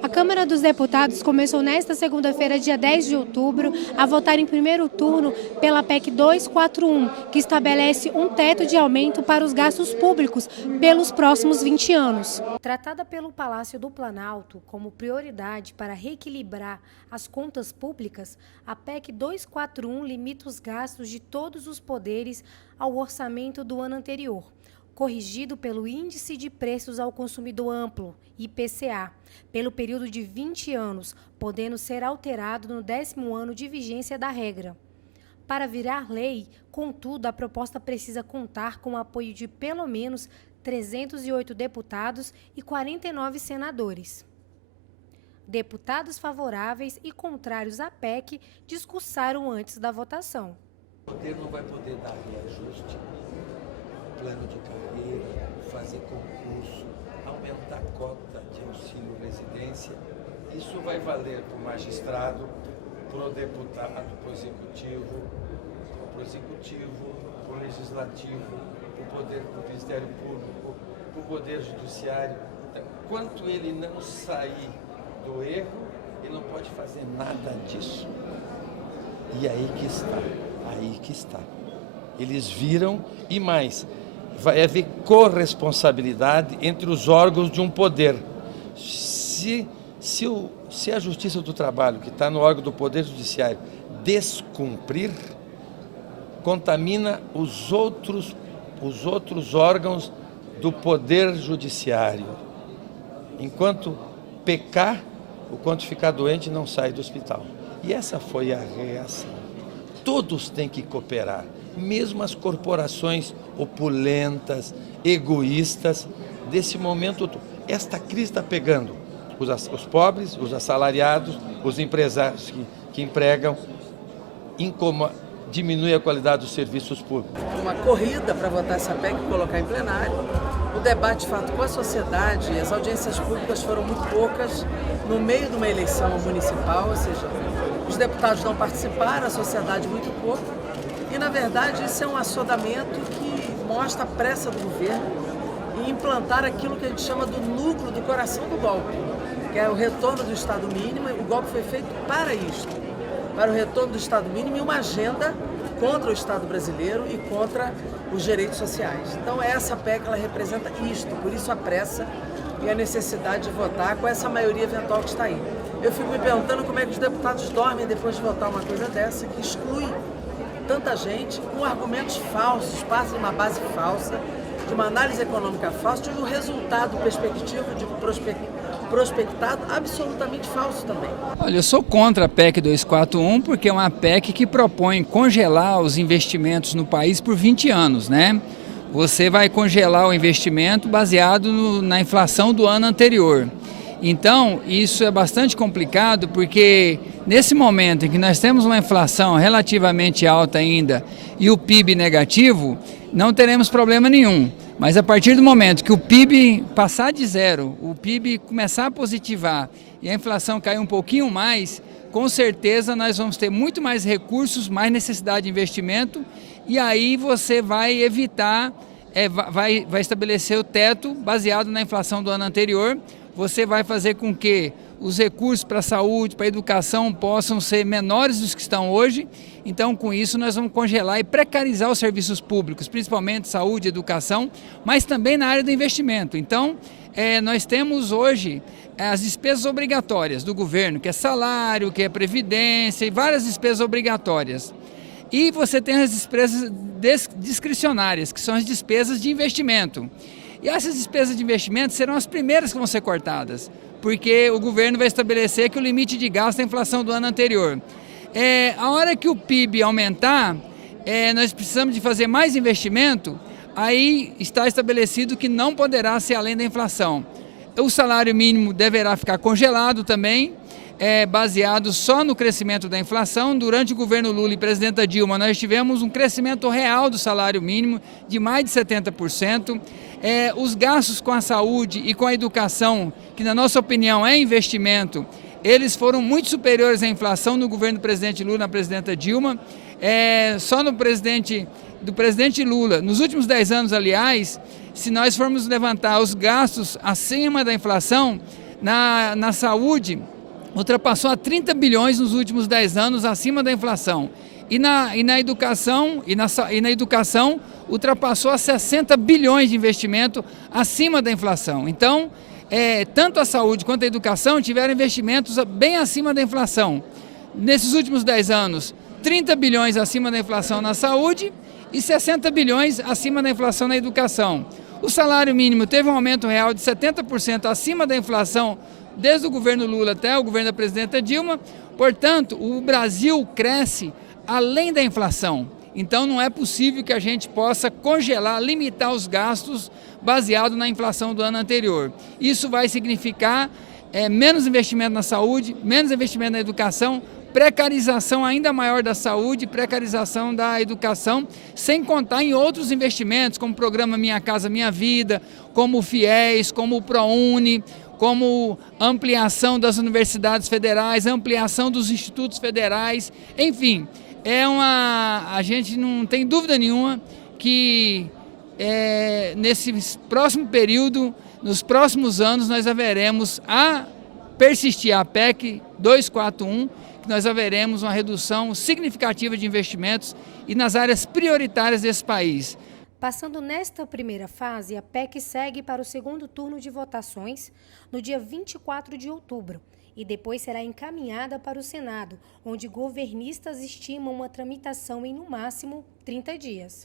A Câmara dos Deputados começou nesta segunda-feira, dia 10 de outubro, a votar em primeiro turno pela PEC 241, que estabelece um teto de aumento para os gastos públicos pelos próximos 20 anos. Tratada pelo Palácio do Planalto como prioridade para reequilibrar as contas públicas, a PEC 241 limita os gastos de todos os poderes ao orçamento do ano anterior, corrigido pelo Índice de Preços ao Consumidor Amplo, IPCA, pelo período de 20 anos, podendo ser alterado no 10º ano de vigência da regra. Para virar lei, contudo, a proposta precisa contar com o apoio de pelo menos 308 deputados e 49 senadores. Deputados favoráveis e contrários à PEC discursaram antes da votação. O poder não vai poder dar reajuste, plano de carreira, fazer concurso, aumentar a cota de auxílio residência. Isso vai valer para o magistrado, para o deputado, para o executivo, para o legislativo, para o poder do Ministério Público, para o poder judiciário. Então, enquanto ele não sair do erro, ele não pode fazer nada disso. E aí que está. Eles viram e mais. Vai haver corresponsabilidade entre os órgãos de um poder. Se a Justiça do Trabalho, que está no órgão do Poder Judiciário, descumprir, contamina os outros órgãos do Poder Judiciário. Enquanto pecar, o quanto ficar doente não sai do hospital. E essa foi a reação. Todos têm que cooperar. Mesmo as corporações opulentas, egoístas, desse momento, esta crise está pegando os pobres, os assalariados, os empresários que empregam, diminui a qualidade dos serviços públicos. Uma corrida para votar essa PEC e colocar em plenário. O debate, de fato, com a sociedade, as audiências públicas foram muito poucas no meio de uma eleição municipal, ou seja, os deputados não participaram, a sociedade muito pouco. E, na verdade, isso é um assodamento que mostra a pressa do governo em implantar aquilo que a gente chama do núcleo, do coração do golpe, que é o retorno do Estado mínimo. O golpe foi feito para isso, para o retorno do Estado mínimo e uma agenda contra o Estado brasileiro e contra os direitos sociais. Então, essa PEC, ela representa isto, por isso a pressa e a necessidade de votar com essa maioria eventual que está aí. Eu fico me perguntando como é que os deputados dormem depois de votar uma coisa dessa, que exclui tanta gente com argumentos falsos, parte de uma base falsa, de uma análise econômica falsa, de um resultado perspectivo de prospectado absolutamente falso também. Olha, eu sou contra a PEC 241 porque é uma PEC que propõe congelar os investimentos no país por 20 anos, né? Você vai congelar o investimento baseado na inflação do ano anterior. Então, isso é bastante complicado porque nesse momento em que nós temos uma inflação relativamente alta ainda e o PIB negativo, não teremos problema nenhum. Mas a partir do momento que o PIB passar de zero, o PIB começar a positivar e a inflação cair um pouquinho mais, com certeza nós vamos ter muito mais recursos, mais necessidade de investimento e aí você vai evitar, vai estabelecer o teto baseado na inflação do ano anterior. Você vai fazer com que os recursos para a saúde, para a educação possam ser menores dos que estão hoje. Então, com isso, nós vamos congelar e precarizar os serviços públicos, principalmente saúde e educação, mas também na área do investimento. Então, nós temos hoje as despesas obrigatórias do governo, que é salário, que é previdência e várias despesas obrigatórias. E você tem as despesas discricionárias, que são as despesas de investimento. E essas despesas de investimento serão as primeiras que vão ser cortadas, porque o governo vai estabelecer que o limite de gasto é a inflação do ano anterior. A hora que o PIB aumentar, nós precisamos de fazer mais investimento, aí está estabelecido que não poderá ser além da inflação. O salário mínimo deverá ficar congelado também, baseado só no crescimento da inflação. Durante o governo Lula e presidenta Dilma, nós tivemos um crescimento real do salário mínimo de mais de 70%. Os gastos com a saúde e com a educação, que na nossa opinião é investimento, eles foram muito superiores à inflação no governo do presidente Lula e na presidenta Dilma. Só do presidente Lula, nos últimos 10 anos, aliás, se nós formos levantar os gastos acima da inflação, Na saúde, ultrapassou a 30 bilhões nos últimos 10 anos, acima da inflação. E na educação ultrapassou a 60 bilhões de investimento acima da inflação. Então, tanto a saúde quanto a educação tiveram investimentos bem acima da inflação. Nesses últimos 10 anos, 30 bilhões acima da inflação na saúde e 60 bilhões acima da inflação na educação. O salário mínimo teve um aumento real de 70% acima da inflação desde o governo Lula até o governo da presidenta Dilma. Portanto, o Brasil cresce além da inflação. Então não é possível que a gente possa congelar, limitar os gastos baseado na inflação do ano anterior. Isso vai significar menos investimento na saúde, menos investimento na educação, precarização ainda maior da saúde, precarização da educação, sem contar em outros investimentos, como o programa Minha Casa Minha Vida, como o FIES, como o ProUni, como ampliação das universidades federais, ampliação dos institutos federais, enfim. A gente não tem dúvida nenhuma que nesse próximo período, nos próximos anos, nós haveremos a persistir a PEC 241, que nós haveremos uma redução significativa de investimentos e nas áreas prioritárias desse país. Passando nesta primeira fase, a PEC segue para o segundo turno de votações no dia 24 de outubro e depois será encaminhada para o Senado, onde governistas estimam uma tramitação em no máximo 30 dias.